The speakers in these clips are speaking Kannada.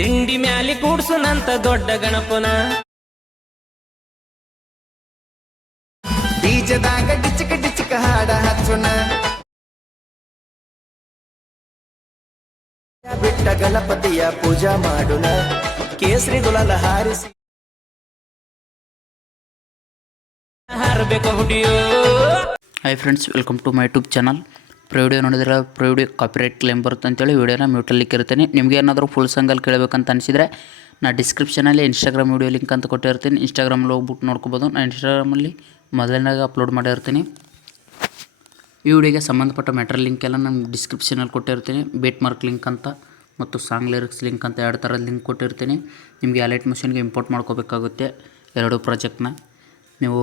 ತಿಂಡಿ ಮ್ಯಾಲಿ ಕೂಡ್ಸುನಂತ ದೊಡ್ಡ ಗಣಪನ ಬೀಜದಾಗ ಡಿಚಕ ಡಿಚಕ ಹಾಡ ಹಚ್ಚುನ ಬಿಟ್ಟ ಗಣಪತಿಯ ಪೂಜಾ ಮಾಡುನ ಕೇಸರಿ ಗುಲಾಲ ಹಾರಿಸಿ ಹಾರಬೇಕು ಹುಡಿಯೋ. Hi friends, welcome to my YouTube channel. Video ನೋಡಿದ್ರೆ ವಿಡಿಯೋ ಕಾಪಿರೈಟ್ ಕ್ಲೇಮ್ ಬರುತ್ತೆ ಅಂತೇಳಿ ವಿಡಿಯೋನ ಮ್ಯೂಟಲ್ಲಿ ಇರ್ತೀನಿ. ನಿಮಗೆ ಏನಾದರೂ ಫುಲ್ ಸಾಂಗಲ್ಲಿ ಕೇಳಬೇಕಂತ ಅನಿಸಿದರೆ ನಾನು ಡಿಸ್ಕ್ರಿಪ್ಷನಲ್ಲಿ ಇನ್ಸ್ಟಾಗ್ರಾಮ್ ವಿಡಿಯೋ ಲಿಂಕ್ ಅಂತ ಕೊಟ್ಟಿರ್ತೀನಿ. ಇನ್ಸ್ಟಾಗ್ರಾಮಲ್ಲಿ ಹೋಗ್ಬಿಟ್ಟು ನೋಡ್ಕೋಬೋದು. ನಾನು ಇನ್ಸ್ಟಾಗ್ರಾಮಲ್ಲಿ ಮೊದಲನೇಗೆ ಅಪ್ಲೋಡ್ ಮಾಡಿರ್ತೀನಿ. ಈ ವಿಡಿಯೋಗೆ ಸಂಬಂಧಪಟ್ಟ ಮ್ಯಾಟ್ರಲ್ ಲಿಂಕ್ ಎಲ್ಲ ನಾನು ಡಿಸ್ಕ್ರಿಪ್ಷನಲ್ಲಿ ಕೊಟ್ಟಿರ್ತೀನಿ. ಬೇಟ್ ಮಾರ್ಕ್ ಲಿಂಕ್ ಅಂತ ಮತ್ತು ಸಾಂಗ್ ಲಿರಿಕ್ಸ್ ಲಿಂಕ್ ಅಂತ 2 ಥರದ ಲಿಂಕ್ ಕೊಟ್ಟಿರ್ತೀನಿ. ನಿಮಗೆ ಅಲೈಟ್ ಮಷಿನ್ಗೆ ಇಂಪೋರ್ಟ್ ಮಾಡ್ಕೋಬೇಕಾಗುತ್ತೆ ಎರಡು ಪ್ರಾಜೆಕ್ಟ್ನ. ನೀವು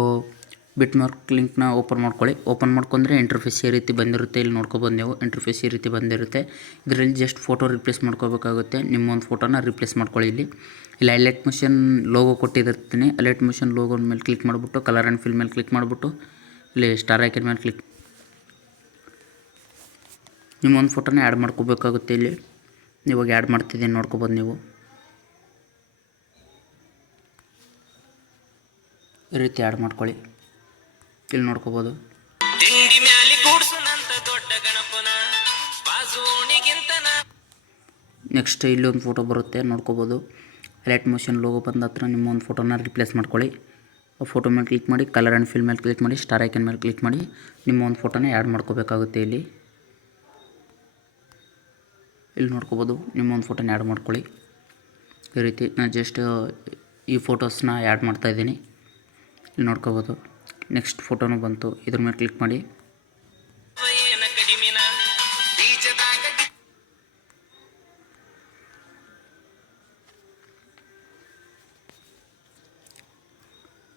ಬಿಟ್ ಮಾರ್ಕ್ ಲಿಂಕ್ನ ಓಪನ್ ಮಾಡ್ಕೊಳ್ಳಿ. ಓಪನ್ ಮಾಡ್ಕೊಂಡ್ರೆ ಇಂಟರ್ಫೇಸ್ ಈ ರೀತಿ ಬಂದಿರುತ್ತೆ. ಇಲ್ಲಿ ನೋಡ್ಕೊಬೋದು ನೀವು, ಇಂಟರ್ಫೇಸ್ ಈ ರೀತಿ ಬಂದಿರುತ್ತೆ. ಇದರಲ್ಲಿ ಜಸ್ಟ್ ಫೋಟೋ ರಿಪ್ಲೇಸ್ ಮಾಡ್ಕೋಬೇಕಾಗುತ್ತೆ. ನಿಮ್ಮೊಂದು ಫೋಟೋನ ರಿಪ್ಲೇಸ್ ಮಾಡ್ಕೊಳ್ಳಿ. ಇಲ್ಲಿ ಅಲೈಟ್ ಮಷಿನ್ ಲೋಗೋ ಕೊಟ್ಟಿರ್ತೀನಿ. ಅಲೈಟ್ ಮಷಿನ್ ಲೋಗೋ ಮೇಲೆ ಕ್ಲಿಕ್ ಮಾಡಿಬಿಟ್ಟು ಕಲರ್ ಆ್ಯಂಡ್ ಫಿಲ್ ಮೇಲೆ ಕ್ಲಿಕ್ ಮಾಡಿಬಿಟ್ಟು ಇಲ್ಲಿ ಸ್ಟಾರ್ ಐಕನ್ ಮೇಲೆ ಕ್ಲಿಕ್ ನಿಮ್ಮೊಂದು ಫೋಟೋನ ಆ್ಯಡ್ ಮಾಡ್ಕೋಬೇಕಾಗುತ್ತೆ. ಇಲ್ಲಿ ಇವಾಗ ಆ್ಯಡ್ ಮಾಡ್ತಿದ್ದೀನಿ, ನೋಡ್ಕೊಬೋದು ನೀವು. ಈ ರೀತಿ ಆ್ಯಡ್ ಮಾಡ್ಕೊಳ್ಳಿ. ಇಲ್ಲಿ ನೋಡ್ಕೋಬೋದು. ತಿಂಡಿ ಮ್ಯಾಲಿ ಕೂಡ್ಸುನಂತ ದೊಡ್ಡ ಗಣಪನ ಬಾಜುಣಿಗಿಂತನ. ನೆಕ್ಸ್ಟ್ ಇಲ್ಲಿ ಒಂದು ಫೋಟೋ ಬರುತ್ತೆ, ನೋಡ್ಕೋಬೋದು. ಅಲೈಟ್ ಮೋಷನ್ ಲೋಗೋ ಬಂದ ಹತ್ರ ನಿಮ್ಮ ಒಂದು ಫೋಟೋನ ರಿಪ್ಲೇಸ್ ಮಾಡ್ಕೊಳ್ಳಿ. ಆ ಫೋಟೋ ಮೇಲೆ ಕ್ಲಿಕ್ ಮಾಡಿ ಕಲರ್ ಆ್ಯಂಡ್ ಫಿಲ್ ಮೇಲೆ ಕ್ಲಿಕ್ ಮಾಡಿ ಸ್ಟಾರ್ ಐಕನ್ ಮೇಲೆ ಕ್ಲಿಕ್ ಮಾಡಿ ನಿಮ್ಮ ಒಂದು ಫೋಟೋನ ಆ್ಯಡ್ ಮಾಡ್ಕೋಬೇಕಾಗುತ್ತೆ. ಇಲ್ಲಿ ನೋಡ್ಕೋಬೋದು. ನಿಮ್ಮೊಂದು ಫೋಟೋನ ಆ್ಯಡ್ ಮಾಡ್ಕೊಳ್ಳಿ. ಈ ರೀತಿ ನಾನು ಜಸ್ಟ್ ಈ ಫೋಟೋಸ್ನ ಆ್ಯಡ್ ಮಾಡ್ತಾಯಿದ್ದೀನಿ. ಇಲ್ಲಿ ನೋಡ್ಕೋಬೋದು. ನೆಕ್ಸ್ಟ್ ಫೋಟೋನು ಬಂತು, ಇದ್ರ ಮೇಲೆ ಕ್ಲಿಕ್ ಮಾಡಿ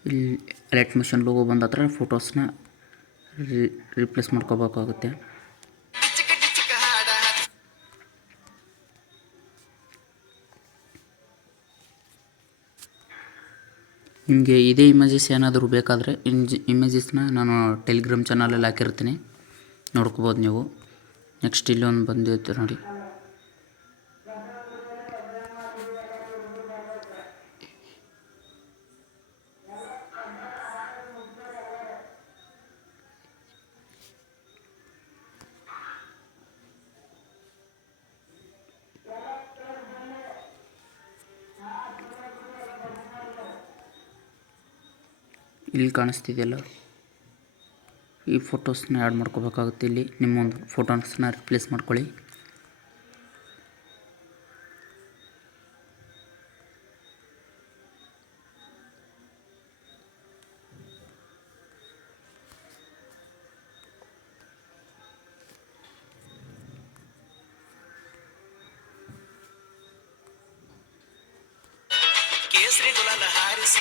ಇಲ್ಲಿ ಅಲೈಟ್ ಮಷಿನ್ ಲೋಗೋ ಬಂದ ಹತ್ರ ಫೋಟೋಸ್ನ ರಿಪ್ಲೇಸ್ ಮಾಡ್ಕೋಬೇಕಾಗುತ್ತೆ. ನಿಮಗೆ ಇದೇ ಇಮೇಜಸ್ ಏನಾದರೂ ಬೇಕಾದರೆ ಇಮೇಜಸ್ನ ನಾನು ಟೆಲಿಗ್ರಾಮ್ ಚಾನಲಲ್ಲಿ ಹಾಕಿರ್ತೀನಿ, ನೋಡ್ಕೋಬೋದು ನೀವು. ನೆಕ್ಸ್ಟ್ ಇಲ್ಲೊಂದು ಬಂದಿರುತ್ತೆ ನೋಡಿ. ಇಲ್ಲಿ ಕಾಣಿಸ್ತಿದೆಯಲ್ಲ, ಈ ಫೋಟೋಸ್ನ ಆ್ಯಡ್ ಮಾಡ್ಕೋಬೇಕಾಗುತ್ತೆ. ಇಲ್ಲಿ ನಿಮ್ಮೊಂದು ಫೋಟೋಸ್ನ ರಿಪ್ಲೇಸ್ ಮಾಡ್ಕೊಳ್ಳಿ. ಕೇಸರಿ ಗುಲಾಲ ಹಾರಿಸಿ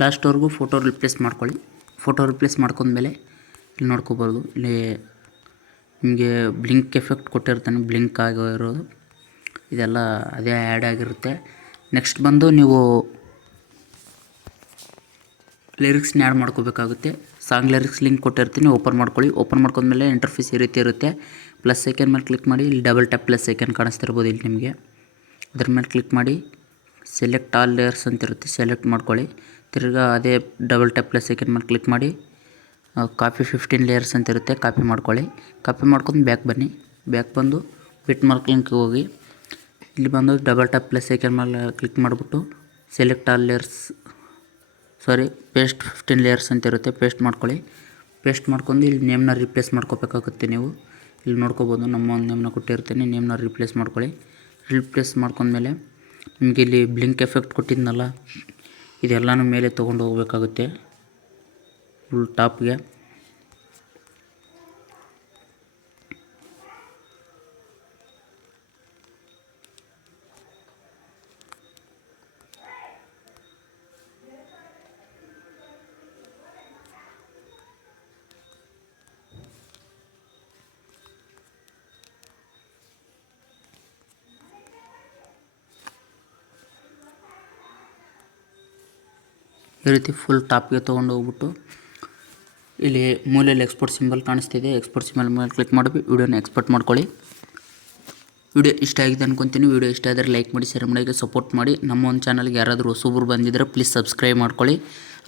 ಲಾಸ್ಟ್ವರೆಗೂ ಫೋಟೋ ರಿಪ್ಲೇಸ್ ಮಾಡ್ಕೊಳ್ಳಿ. ಫೋಟೋ ರಿಪ್ಲೇಸ್ ಮಾಡ್ಕೊಂಡ್ಮೇಲೆ ಇಲ್ಲಿ ನೋಡ್ಕೋಬೋದು. ಇಲ್ಲಿ ನಿಮಗೆ ಬ್ಲಿಂಕ್ ಎಫೆಕ್ಟ್ ಕೊಟ್ಟಿರ್ತಾನೆ, ಬ್ಲಿಂಕ್ ಆಗಿರೋದು ಇದೆಲ್ಲ ಅದೇ ಆ್ಯಡ್ ಆಗಿರುತ್ತೆ. ನೆಕ್ಸ್ಟ್ ಬಂದು ನೀವು ಲಿರಿಕ್ಸ್ನ ಆ್ಯಡ್ ಮಾಡ್ಕೋಬೇಕಾಗುತ್ತೆ. ಸಾಂಗ್ ಲಿರಿಕ್ಸ್ ಲಿಂಕ್ ಕೊಟ್ಟಿರ್ತೀನಿ, ಓಪನ್ ಮಾಡ್ಕೊಳ್ಳಿ. ಓಪನ್ ಮಾಡ್ಕೊಂಡ್ಮೇಲೆ ಇಂಟರ್ಫೇಸ್ ಈ ರೀತಿ ಇರುತ್ತೆ. ಪ್ಲಸ್ ಐಕನ್ ಮೇಲೆ ಕ್ಲಿಕ್ ಮಾಡಿ ಇಲ್ಲಿ ಡಬಲ್ ಟ್ಯಾಪ್ ಪ್ಲಸ್ ಐಕನ್ ಕಾಣಿಸ್ತಿರ್ಬೋದು ಇಲ್ಲಿ ನಿಮಗೆ. ಅದ್ರ ಮೇಲೆ ಕ್ಲಿಕ್ ಮಾಡಿ ಸೆಲೆಕ್ಟ್ ಆಲ್ ಲೇಯರ್ಸ್ ಅಂತಿರುತ್ತೆ, ಸೆಲೆಕ್ಟ್ ಮಾಡ್ಕೊಳ್ಳಿ. ತಿರ್ಗಾ ಅದೇ ಡಬಲ್ ಟ್ಯಾಪ್ ಪ್ಲಸ್ ಐಕನ್ ಮೇಲೆ ಕ್ಲಿಕ್ ಮಾಡಿ ಕಾಪಿ 15 ಲೇಯರ್ಸ್ ಅಂತಿರುತ್ತೆ, ಕಾಪಿ ಮಾಡ್ಕೊಳ್ಳಿ. ಕಾಪಿ ಮಾಡ್ಕೊಂಡು ಬ್ಯಾಕ್ ಬನ್ನಿ. ಬ್ಯಾಕ್ ಬಂದು ಬಿಟ್ ಮಾರ್ಕ್ ಲಿಂಕ್ಗೆ ಹೋಗಿ ಇಲ್ಲಿ ಬಂದು ಡಬಲ್ ಟ್ಯಾಪ್ ಪ್ಲಸ್ ಐಕನ್ ಮೇಲೆ ಕ್ಲಿಕ್ ಮಾಡಿಬಿಟ್ಟು select all layers paste 15 layers ಅಂತಿರುತ್ತೆ, ಪೇಸ್ಟ್ ಮಾಡ್ಕೊಳ್ಳಿ. ಪೇಸ್ಟ್ ಮಾಡ್ಕೊಂಡು ಇಲ್ಲಿ ನೇಮ್ನ ರಿಪ್ಲೇಸ್ ಮಾಡ್ಕೋಬೇಕಾಗುತ್ತೆ. ನೀವು ಇಲ್ಲಿ ನೋಡ್ಕೋಬೋದು, ನಮ್ಮ ಒಂದು ನೇಮ್ನ ಕೊಟ್ಟಿರ್ತೀನಿ, ನೇಮ್ನ ರಿಪ್ಲೇಸ್ ಮಾಡ್ಕೊಳ್ಳಿ. ರಿಪ್ಲೇಸ್ ಮಾಡ್ಕೊಂಡ್ಮೇಲೆ ನಿಮಗೆ ಇಲ್ಲಿ ಬ್ಲಿಂಕ್ ಎಫೆಕ್ಟ್ ಕೊಟ್ಟಿದ್ನಲ್ಲ, ಇದೆಲ್ಲನೂ ಮೇಲೆ ತೊಗೊಂಡು ಹೋಗಬೇಕಾಗುತ್ತೆ ಫುಲ್ ಟಾಪ್ಗೆ. ಈ ರೀತಿ ಫುಲ್ ಟಾಪ್ಗೆ ತೊಗೊಂಡು ಹೋಗ್ಬಿಟ್ಟು ಇಲ್ಲಿ ಮೂಲೆಯಲ್ಲಿ ಎಕ್ಸ್ಪೋರ್ಟ್ ಸಿಂಬಲ್ ಕಾಣಿಸ್ತಿದೆ. ಎಕ್ಸ್ಪೋರ್ಟ್ ಸಿಂಬಲ್ ಮೇಲೆ ಕ್ಲಿಕ್ ಮಾಡಿ ವಿಡಿಯೋನ ಎಕ್ಸ್ಪೋರ್ಟ್ ಮಾಡ್ಕೊಳ್ಳಿ. ವಿಡಿಯೋ ಇಷ್ಟ ಆಗಿದೆ ಅನ್ಕೊತೀನಿ. ವಿಡಿಯೋ ಇಷ್ಟ ಆದರೆ ಲೈಕ್ ಮಾಡಿ, ಶೇರ್ ಮಾಡಿ, ಸಪೋರ್ಟ್ ಮಾಡಿ. ನಮ್ಮ ಒಂದು ಚಾನಲ್ಗೆ ಯಾರಾದರೂ ಹೊಸಬ್ರು ಬಂದಿದ್ದರೆ ಪ್ಲೀಸ್ ಸಬ್ಸ್ಕ್ರೈಬ್ ಮಾಡ್ಕೊಳ್ಳಿ.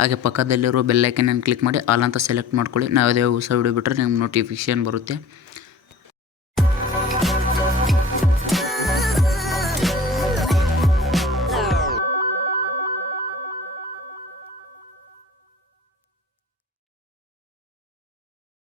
ಹಾಗೆ ಪಕ್ಕದಲ್ಲಿರೋ ಬೆಲ್ ಐಕನನ್ನು ಕ್ಲಿಕ್ ಮಾಡಿ ಆಲ್ ಅಂತ ಸೆಲೆಕ್ಟ್ ಮಾಡ್ಕೊಳ್ಳಿ. ನಾವು ಯಾವುದೇ ಹೊಸ ವಿಡಿಯೋ ಬಿಟ್ಟರೆ ನಿಮ್ಗೆ ನೋಟಿಫಿಕೇಷನ್ ಬರುತ್ತೆ.